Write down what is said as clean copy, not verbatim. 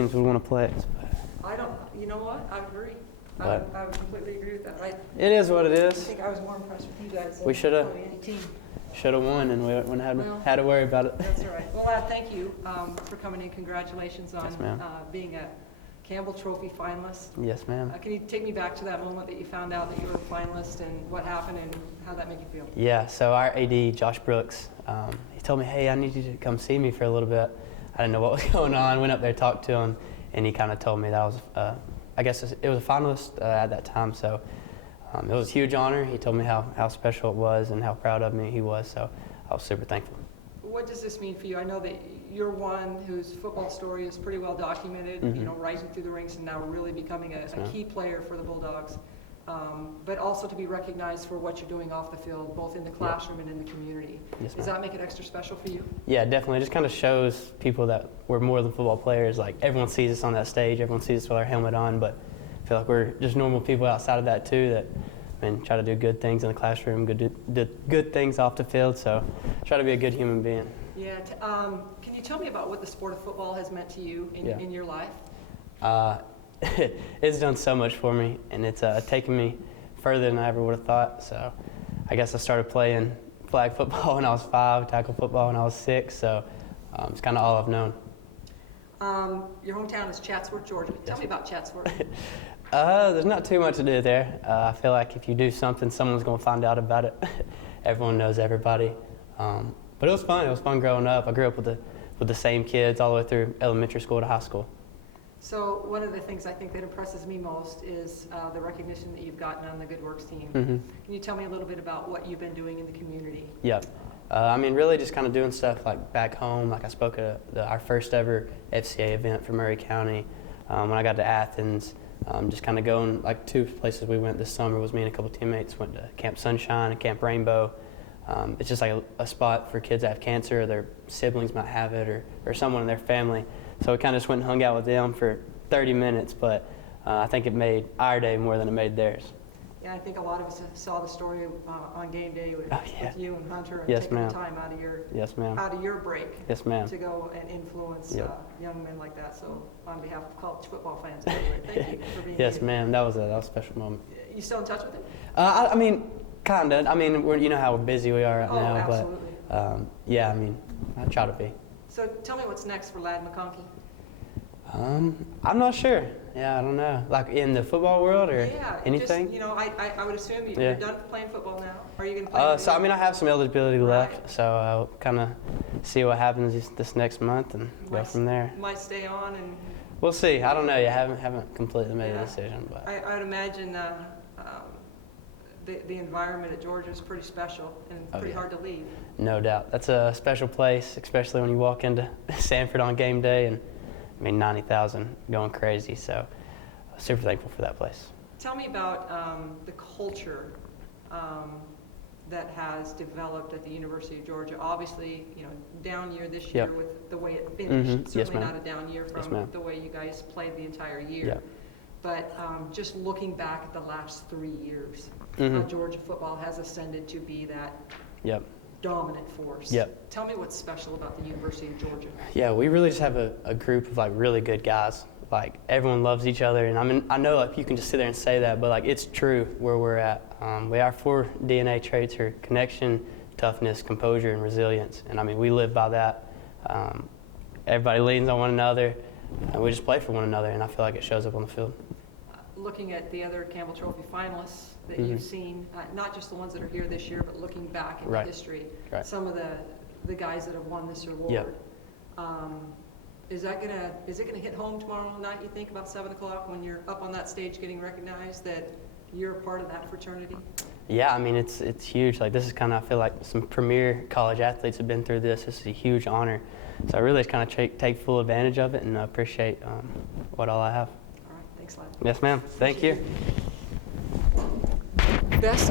teams would want to play us. I don't, you know what, I agree. I would completely agree with that. It is what it I is. think I was more impressed with you guys than We shoulda- probably any team. Should have won, and we wouldn't have Well, had to worry about it. That's all right. Well, Lad, thank you for coming in. Congratulations on Yes, ma'am. being a Campbell Trophy finalist. Yes, ma'am. Can you take me back to that moment that you found out that you were a finalist and what happened and how that made you feel? Yeah, so our AD, Josh Brooks, he told me, hey, I need you to come see me for a little bit. I didn't know what was going on. Went up there, talked to him, and he kind of told me that I was, I guess it was a finalist at that time. So it was a huge honor. He told me how special it was and how proud of me he was. So I was super thankful. What does this mean for you? I know that you're one whose football story is pretty well documented, you know, rising through the ranks and now really becoming a key player for the Bulldogs. But also to be recognized for what you're doing off the field, both in the classroom and in the community. Yes, Does that make it extra special for you? Yeah, definitely. It just kind of shows people that we're more than football players. Like, everyone sees us on that stage, everyone sees us with our helmet on, but I feel like we're just normal people outside of that too, that try to do good things in the classroom, good things off the field, so try to be a good human being. Yeah. Can you tell me about what the sport of football has meant to you in your life? It's done so much for me, and it's taken me further than I ever would have thought. So I guess I started playing flag football when I was 5, tackle football when I was 6, so it's kind of all I've known. Your hometown is Chatsworth, Georgia. Tell me about Chatsworth. There's not too much to do there. I feel like if you do something, someone's going to find out about it. Everyone knows everybody. But it was fun. It was fun growing up. I grew up with the same kids all the way through elementary school to high school. So one of the things I think that impresses me most is the recognition that you've gotten on the Good Works team. Can you tell me a little bit about what you've been doing in the community? Yeah. Really just kind of doing stuff like back home. Like I spoke at our first ever FCA event for Murray County. When I got to Athens, just kind of going, like 2 places we went this summer was me and a couple teammates went to Camp Sunshine and Camp Rainbow. It's just like a spot for kids that have cancer or their siblings might have it or someone in their family. So we kind of just went and hung out with them for 30 minutes, but I think it made our day more than it made theirs. Yeah, I think a lot of us saw the story on game day with you and Hunter and Yes, taking ma'am. the time out of your break Yes, ma'am. to go and influence young men like that. So on behalf of college football fans, thank you for being here. Yes, ma'am. That was a special moment. You still in touch with him? Kind of. You know how busy we are right now. Absolutely. But I try to be. So tell me what's next for Lad McConkey. I'm not sure. Yeah, I don't know. Like in the football world or anything? Just, I would assume you're done playing football now. Are you going to play? I have some eligibility left, Right. so I'll kind of see what happens this next month and go from there. Might stay on and. We'll see. I don't know. I haven't completely made a decision, but I would imagine the environment at Georgia is pretty special and pretty hard to leave. No doubt. That's a special place, especially when you walk into Sanford on game day and 90,000 going crazy. So super thankful for that place. Tell me about the culture that has developed at the University of Georgia. Obviously, down year this year with the way it finished. Certainly not a down year from the way you guys played the entire year. Yep. But just looking back at the last 3 years, how Georgia football has ascended to be that dominant force. Tell me what's special about the University of Georgia. Yeah, we really just have a group of really good guys. Like everyone loves each other, and I know you can just sit there and say that, but it's true where we're at. Our 4 DNA traits are connection, toughness, composure, and resilience. And we live by that. Everybody leans on one another, and we just play for one another, and I feel like it shows up on the field. Looking at the other Campbell Trophy finalists that you've seen, not just the ones that are here this year, but looking back in history, some of the guys that have won this award. Is it gonna hit home tomorrow night, you think, about 7 o'clock when you're up on that stage getting recognized that you're a part of that fraternity? Yeah, it's huge. This is I feel like some premier college athletes have been through this. This is a huge honor. So I really just take full advantage of it and appreciate what all I have. All right, thanks, Lad. Yes, ma'am. Thank you. Best